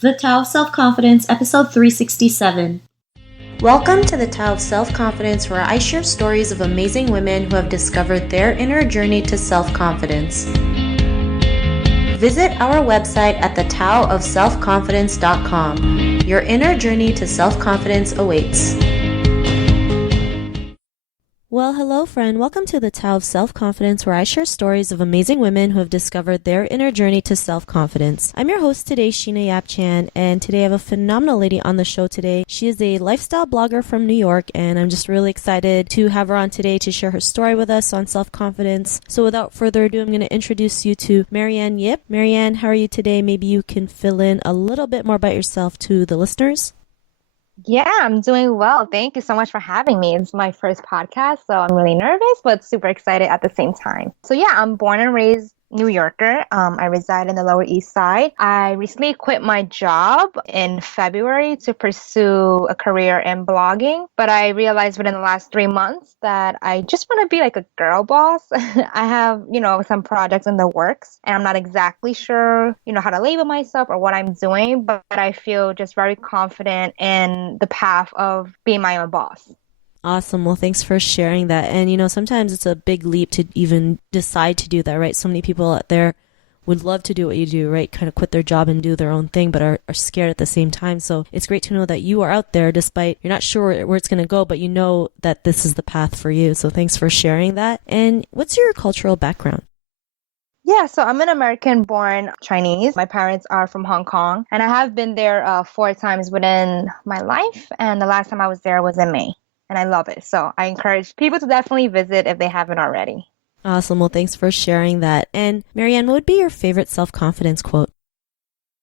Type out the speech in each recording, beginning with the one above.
The Tao of Self-Confidence, episode 367. Welcome to the Tao of Self-Confidence, where I share stories of amazing women who have discovered their inner journey to self-confidence. Visit our website at thetaoofselfconfidence.com. Your inner journey to self-confidence awaits. Well, hello friend. Welcome to the Tao of Self-Confidence, where I share stories of amazing women who have discovered their inner journey to self-confidence. I'm your host today, Sheena Yap-Chan, and today I have a phenomenal lady on the show today. She is a lifestyle blogger from New York, and I'm just really excited to have her on today to share her story with us on self-confidence. So without further ado, I'm going to introduce you to Mariann Yip. Mariann, how are you today? Maybe you can fill in a little bit more about yourself to the listeners. Yeah, I'm doing well. Thank you so much for having me. It's my first podcast, so I'm really nervous, but super excited at the same time. So yeah, I'm born and raised New Yorker. I reside in the Lower East Side. I recently quit my job in February to pursue a career in blogging, but I realized within the last 3 months that I just want to be like a girl boss. I have, some projects in the works, and I'm not exactly sure, how to label myself or what I'm doing, but I feel just very confident in the path of being my own boss. Awesome. Well, thanks for sharing that. And, sometimes it's a big leap to even decide to do that, right? So many people out there would love to do what you do, right? Kind of quit their job and do their own thing, but are scared at the same time. So it's great to know that you are out there despite you're not sure where it's going to go, but you know that this is the path for you. So thanks for sharing that. And what's your cultural background? Yeah, so I'm an American-born Chinese. My parents are from Hong Kong, and I have been there 4 times within my life, and the last time I was there was in May. And I love it. So I encourage people to definitely visit if they haven't already. Awesome. Well, thanks for sharing that. And Mariann, what would be your favorite self-confidence quote?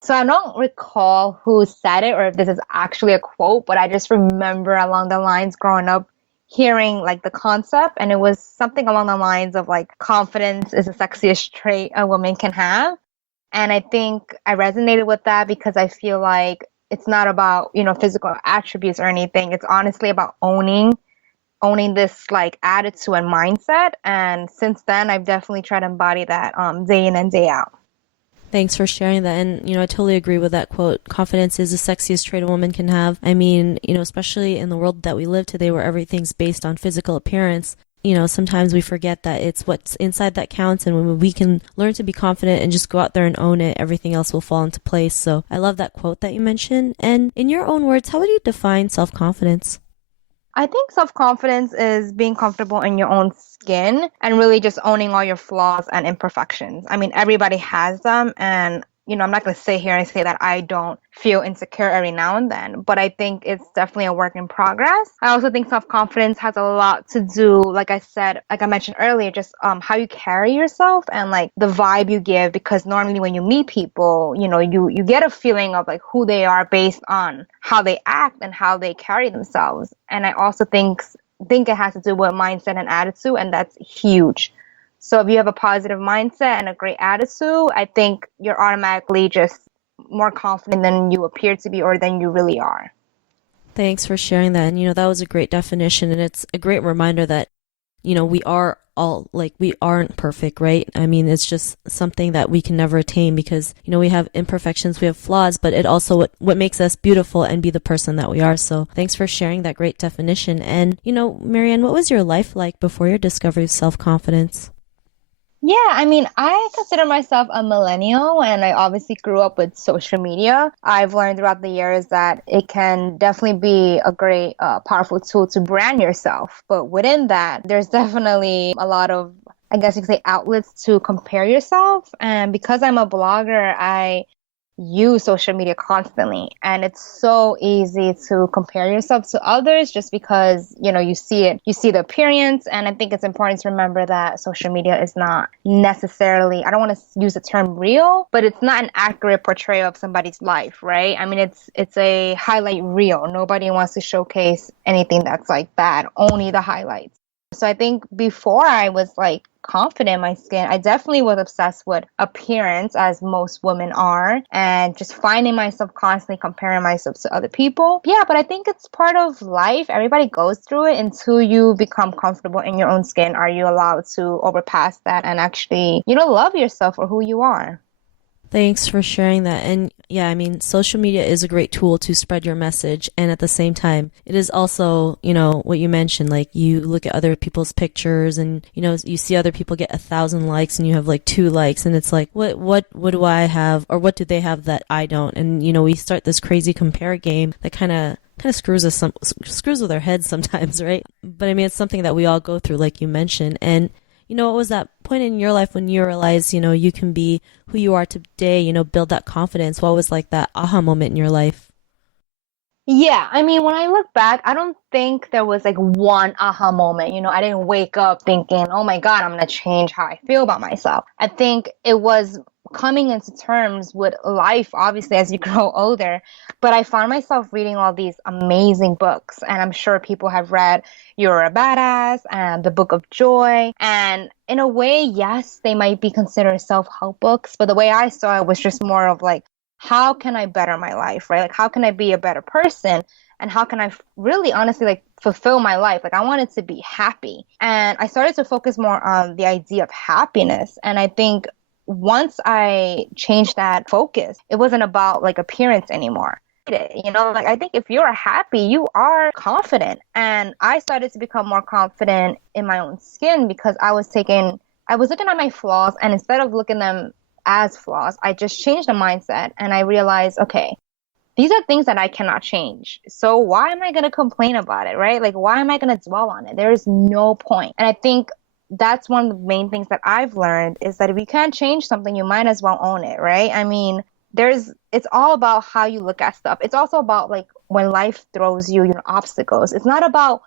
So I don't recall who said it or if this is actually a quote, but I just remember along the lines growing up hearing like the concept, and it was something along the lines of like confidence is the sexiest trait a woman can have. And I think I resonated with that because I feel like it's not about, physical attributes or anything. It's honestly about owning this like attitude and mindset. And since then, I've definitely tried to embody that day in and day out. Thanks for sharing that. And, I totally agree with that quote. Confidence is the sexiest trait a woman can have. I mean, especially in the world that we live today where everything's based on physical appearance, sometimes we forget that it's what's inside that counts. And when we can learn to be confident and just go out there and own it, everything else will fall into place. So I love that quote that you mentioned. And in your own words, how would you define self-confidence? I think self-confidence is being comfortable in your own skin and really just owning all your flaws and imperfections. I mean, everybody has them, and I'm not going to sit here and say that I don't feel insecure every now and then, but I think it's definitely a work in progress. I also think self-confidence has a lot to do, like I said, like I mentioned earlier, just how you carry yourself and like the vibe you give, because normally when you meet people, you get a feeling of like who they are based on how they act and how they carry themselves. And I also think it has to do with mindset and attitude, and that's huge. So if you have a positive mindset and a great attitude, I think you're automatically just more confident than you appear to be or than you really are. Thanks for sharing that. And, that was a great definition. And it's a great reminder that, we are all like, we aren't perfect, right? I mean, it's just something that we can never attain because, we have imperfections, we have flaws, but it also what makes us beautiful and be the person that we are. So thanks for sharing that great definition. And, Mariann, what was your life like before your discovery of self-confidence? Yeah, I mean, I consider myself a millennial, and I obviously grew up with social media. I've learned throughout the years that it can definitely be a great, powerful tool to brand yourself. But within that, there's definitely a lot of, I guess you could say, outlets to compare yourself. And because I'm a blogger, I use social media constantly, and it's so easy to compare yourself to others just because you see the appearance. And I think it's important to remember that social media is not necessarily, I don't want to use the term real, but it's not an accurate portrayal of somebody's life, right? I mean, it's a highlight reel. Nobody wants to showcase anything that's like bad, only the highlights. So I think before I was like confident in my skin, I definitely was obsessed with appearance, as most women are, and just finding myself constantly comparing myself to other people. Yeah, but I think it's part of life. Everybody goes through it. Until you become comfortable in your own skin, are you allowed to overpass that and actually, love yourself for who you are. Thanks for sharing that. And yeah, I mean, social media is a great tool to spread your message. And at the same time, it is also, what you mentioned, like you look at other people's pictures and, you see other people get 1,000 likes and you have like 2 likes. And it's like, what do I have or what do they have that I don't? And, we start this crazy compare game that kind of screws with our heads sometimes, right? But I mean, it's something that we all go through, like you mentioned. And what was that point in your life when you realized, you can be who you are today, build that confidence? What was like that aha moment in your life? Yeah, I mean, when I look back, I don't think there was like one aha moment. I didn't wake up thinking, oh my God, I'm going to change how I feel about myself. I think it was coming into terms with life, obviously, as you grow older. But I found myself reading all these amazing books, and I'm sure people have read You're a Badass and The Book of Joy. And in a way, yes, they might be considered self-help books, but the way I saw it was just more of like, how can I better my life, right? Like, how can I be a better person? And how can I really honestly like fulfill my life? Like, I wanted to be happy. And I started to focus more on the idea of happiness. And I think once I changed that focus, it wasn't about like appearance anymore. Like I think if you're happy, you are confident. And I started to become more confident in my own skin because I was looking at my flaws, and instead of looking them as flaws, I just changed the mindset and I realized, okay, these are things that I cannot change. So why am I going to complain about it, right? Like, why am I going to dwell on it? There is no point. And I think that's one of the main things that I've learned is that if you can't change something, you might as well own it, right? I mean, it's all about how you look at stuff. It's also about like when life throws you, obstacles. It's not about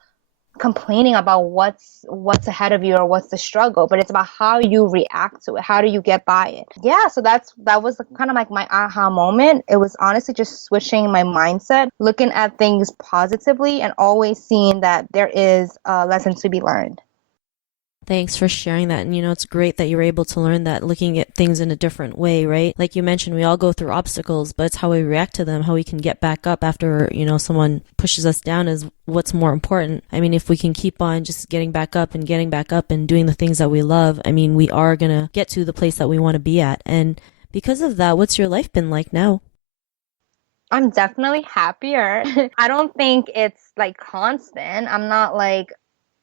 complaining about what's ahead of you or what's the struggle, but it's about how you react to it. How do you get by it? Yeah, so that was kind of like my aha moment. It was honestly just switching my mindset, looking at things positively, and always seeing that there is a lesson to be learned. Thanks for sharing that. And it's great that you're able to learn that looking at things in a different way, right? Like you mentioned, we all go through obstacles, but it's how we react to them, how we can get back up after, someone pushes us down is what's more important. I mean, if we can keep on just getting back up and getting back up and doing the things that we love, I mean, we are going to get to the place that we want to be at. And because of that, what's your life been like now? I'm definitely happier. I don't think it's like constant. I'm not like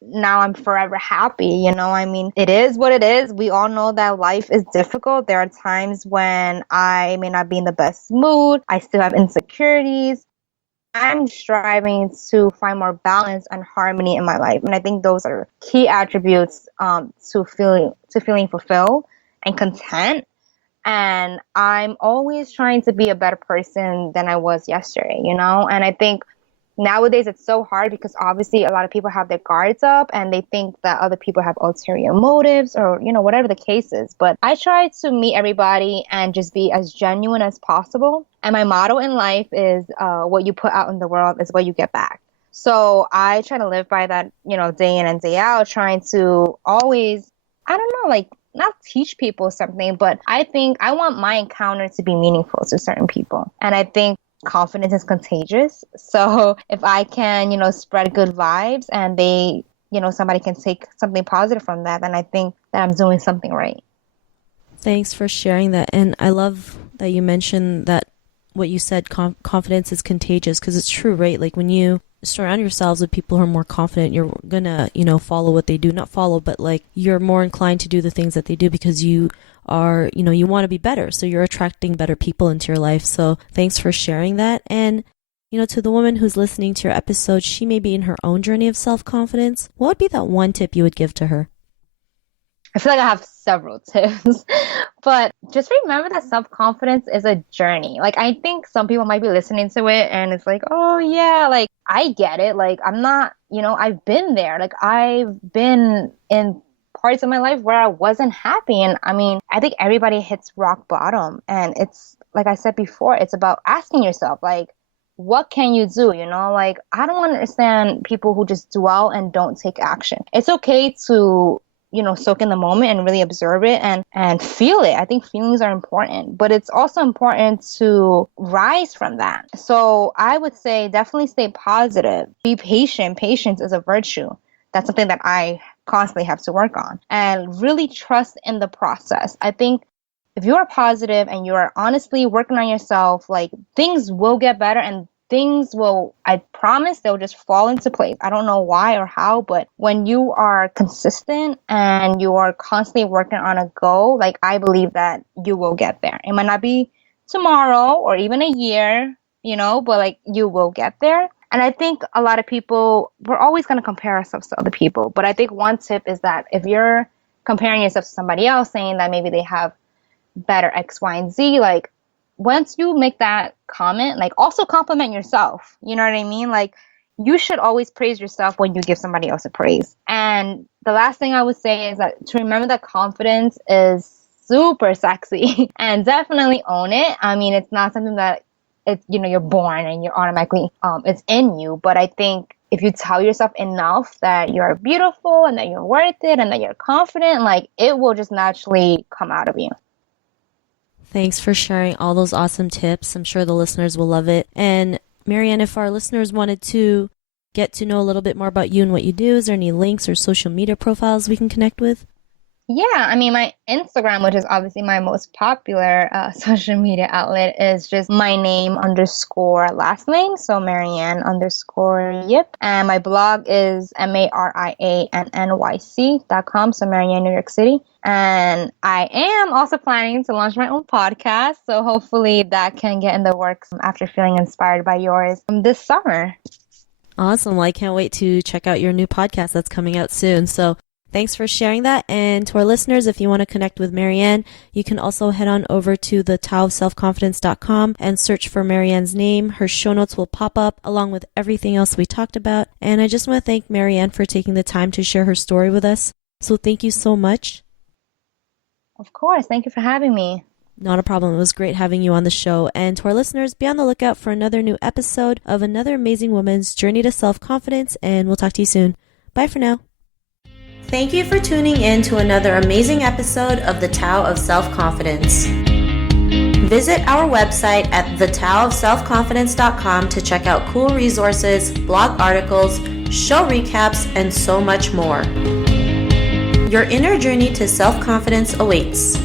now I'm forever happy, I mean, it is what it is. We all know that life is difficult. There are times when I may not be in the best mood. I still have insecurities. I'm striving to find more balance and harmony in my life. And I think those are key attributes to feeling fulfilled and content. And I'm always trying to be a better person than I was yesterday, And I think nowadays it's so hard because obviously a lot of people have their guards up and they think that other people have ulterior motives or, whatever the case is. But I try to meet everybody and just be as genuine as possible. And my motto in life is what you put out in the world is what you get back. So I try to live by that, day in and day out, trying to always, I don't know, like not teach people something, but I think I want my encounter to be meaningful to certain people. And I think confidence is contagious. So if I can, spread good vibes and somebody can take something positive from that, then I think that I'm doing something right. Thanks for sharing that. And I love that you mentioned that what you said, confidence is contagious, because it's true, right? Like when you surround yourselves with people who are more confident, you're gonna, follow what they do. Not follow, but like you're more inclined to do the things that they do because you are, you want to be better. So you're attracting better people into your life. So thanks for sharing that. And, to the woman who's listening to your episode, she may be in her own journey of self-confidence. What would be that one tip you would give to her? I feel like I have several tips, but just remember that self-confidence is a journey. Like, I think some people might be listening to it and it's like, oh yeah, like I get it. Like, I'm not, I've been there. Like, I've been in parts of my life where I wasn't happy. And I mean, I think everybody hits rock bottom. And it's, like I said before, it's about asking yourself, like, what can you do? Like, I don't understand people who just dwell and don't take action. It's okay to soak in the moment and really observe it and feel it. I think feelings are important, but it's also important to rise from that. So I would say definitely stay positive, be patient. Patience is a virtue. That's something that I constantly have to work on, and really trust in the process. I think if you are positive and you are honestly working on yourself, like things will get better and things will, I promise, they'll just fall into place. I don't know why or how, but when you are consistent and you are constantly working on a goal, like I believe that you will get there. It might not be tomorrow or even a year, but like you will get there. And I think a lot of people, we're always going to compare ourselves to other people. But I think one tip is that if you're comparing yourself to somebody else, saying that maybe they have better X, Y, and Z, like once you make that comment, like also compliment yourself. You know what I mean? Like you should always praise yourself when you give somebody else a praise. And the last thing I would say is that to remember that confidence is super sexy and definitely own it. I mean, it's not something that it's, you're born and you're automatically, it's in you. But I think if you tell yourself enough that you're beautiful and that you're worth it and that you're confident, like it will just naturally come out of you. Thanks for sharing all those awesome tips. I'm sure the listeners will love it. And Mariann, if our listeners wanted to get to know a little bit more about you and what you do, is there any links or social media profiles we can connect with? Yeah, I mean, my Instagram, which is obviously my most popular social media outlet, is just my name _ last name. So Mariann _ Yip. And my blog is mariannyc.com. So Mariann, New York City. And I am also planning to launch my own podcast. So hopefully that can get in the works after feeling inspired by yours this summer. Awesome. Well, I can't wait to check out your new podcast that's coming out soon. So thanks for sharing that. And to our listeners, if you want to connect with Mariann, you can also head on over to the taoofselfconfidence.com and search for Mariann's name. Her show notes will pop up along with everything else we talked about. And I just want to thank Mariann for taking the time to share her story with us. So thank you so much. Of course. Thank you for having me. Not a problem. It was great having you on the show. And to our listeners, be on the lookout for another new episode of another amazing woman's journey to self-confidence. And we'll talk to you soon. Bye for now. Thank you for tuning in to another amazing episode of The Tao of Self-Confidence. Visit our website at thetaoofselfconfidence.com to check out cool resources, blog articles, show recaps, and so much more. Your inner journey to self-confidence awaits.